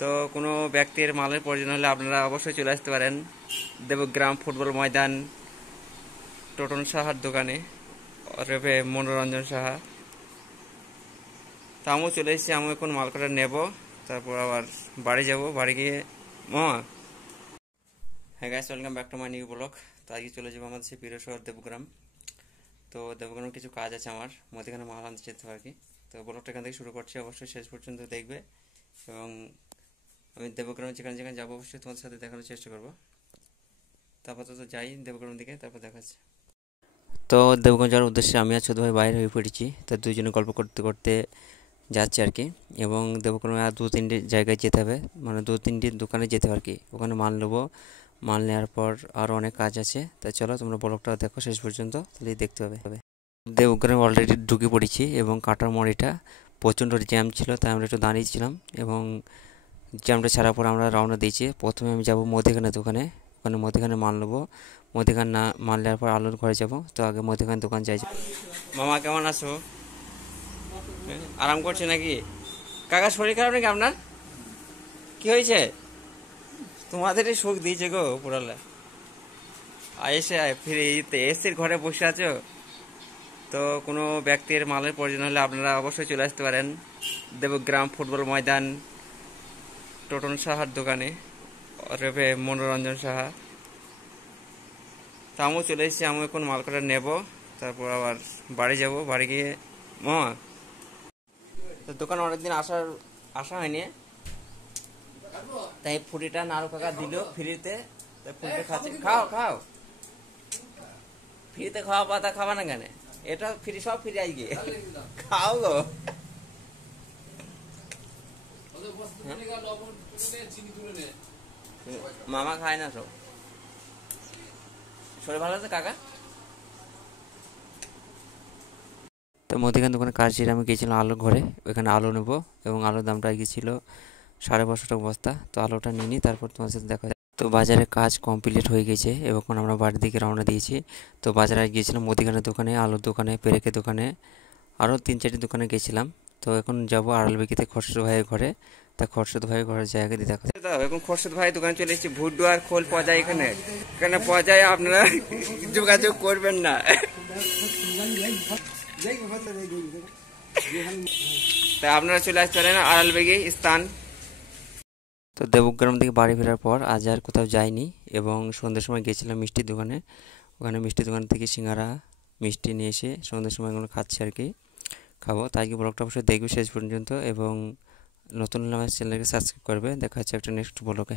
তো কোনো ব্যক্তির মালের প্রয়োজন হলে আপনারা অবশ্যই চলে আসতে পারেন দেবগ্রাম ফুটবল ময়দান টোটন সাহার দোকানে, ওরফে মনোরঞ্জন সাহা। তো আমিও চলে এসেছি, আমি এখন মাল কটা নেব, তারপর আবার বাড়ি যাব। বাড়ি গিয়ে হ্যাঁ guys, welcome back to my new blog. তো আজকে চলে যাবো আমাদের সেই প্রিয় শহর দেবগ্রাম। তো দেবগ্রামে কিছু কাজ আছে আমার, মধ্যেখানে মাল আনতে যেতে হবে আর কি। তো ব্লগটা এখান থেকে শুরু করছি, অবশ্যই শেষ পর্যন্ত দেখবে। এবং আমি দেবগ্রামে যেখানে যেখানে যাবো অবশ্যই তোমাদের সাথে দেখানোর চেষ্টা করবো। তারপর তো যাই দেবগ্রামের দিকে, তারপর দেখাচ্ছি। তো দেবগ্রাম যাওয়ার উদ্দেশ্যে আমি আর ছোটো ভাই বাইরে হয়ে পড়েছি। তো দুইজনে গল্প করতে করতে যাচ্ছে আর কি। এবং দেবগ্রামে আর 2-3টে জায়গায় যেতে হবে, মানে 2-3টে দোকানে যেতে হবে আর কি। ওখানে মাল নেবো, মাল নেওয়ার পর আরও অনেক কাজ আছে। তাই চলো তোমরা ব্লগটা দেখো শেষ পর্যন্ত, তাহলেই দেখতে হবে। দেবগ্রামে অলরেডি ঢুকে পড়েছি এবং কাটার মোড় এটা প্রচণ্ড জ্যাম ছিল, তাই আমরা একটু দাঁড়িয়েছিলাম। এবং জ্যামটা ছাড়ার পর আমরা রওনা দিয়েছি। প্রথমে আমি যাব মুদিখানা দোকানে, ওখানে মুদিখানা মাল নেবো। মুদিখানা না মাল নেওয়ার পর আলুর ঘরে যাব। তো আগে মুদিখানা দোকান যাই। মামা কেমন আছো? আরাম করছে নাকি? কাকা শরীর খারাপ নাকি আপনার? কি হয়েছে? তোমাদেরই সুখ দিয়েছে গো পুরালে। এসে ফিরে এসির ঘরে বসে আছো। তো কোনো ব্যক্তির মালের প্রয়োজন হলে আপনারা অবশ্যই চলে আসতে পারেন দেবগ্রাম ফুটবল ময়দান টোটন সাহার দোকানে, ওরফে মনোরঞ্জন সাহা। তো আমিও চলে এসেছি, আমি এখন মাল কটা নেব, তারপর আবার বাড়ি যাব। বাড়ি গিয়ে তো দোকানে অনেকদিন আসা হয়নি, তাই ফুটিটা নাড়ু কাকা দিল ফ্রিতে। তাই ফুটিটা খাচ্ছে। খাও খাও, ফ্রিতে খাওয়া পাতা খাবা না কেন? এটা ফ্রি, সব ফ্রি আজকে। খাও গো। মামা খায় না সব। শরীর ভালো আছে কাকা? তো মুদিখানা দোকানে কাজ ছিল, আমি গিয়েছিলাম আলুর ঘরে, ওইখানে আলু নেবো। এবং আলুর দামটা গিয়েছিল 550 টাকা বস্তা। তো আলুটা নিয়ে নিই, তারপর তোমার সাথে দেখা। তো বাজারের কাজ কমপ্লিট হয়ে গেছে এবং আমরা বাড়ির দিকে রওনা দিয়েছি। তো বাজারে গিয়েছিলাম মুদিখানার দোকানে, আলুর দোকানে, পেরেকের দোকানে, আরও 3-4টি দোকানে গেছিলাম। তো এখন যাবো আড়ালবেগিতে খরশদ ভাইয়ের ঘরে। তা খরশদ ভাইয়ের ঘরের জায়গা দিয়ে দেখা। এখন খরশদ ভাইয়ের দোকানে চলে এসেছি। ভুট্টু আর খোল পাওয়া যায় এখানে, এখানে পাওয়া যায়, আপনারা যোগাযোগ করবেন না। তা আপনারা চলে আসতে পারেন আড়ালবেগি স্থান। তো দেবগ্রাম থেকে বাড়ি ফেরার পর আজ আর কোথাও যাইনি এবং সন্ধ্যের সময় গেছিলাম মিষ্টির দোকানে। ওখানে মিষ্টির দোকান থেকে সিঙ্গারা মিষ্টি নিয়ে এসে সন্ধ্যের সময় এগুলো খাচ্ছি আর কি, খাবো। তাই কি ব্লগটা অবশ্যই দেখবে শেষ পর্যন্ত এবং নতুন হলে আমার চ্যানেলকে সাবস্ক্রাইব করবে। দেখা হচ্ছে একটা নেক্সট ব্লগে।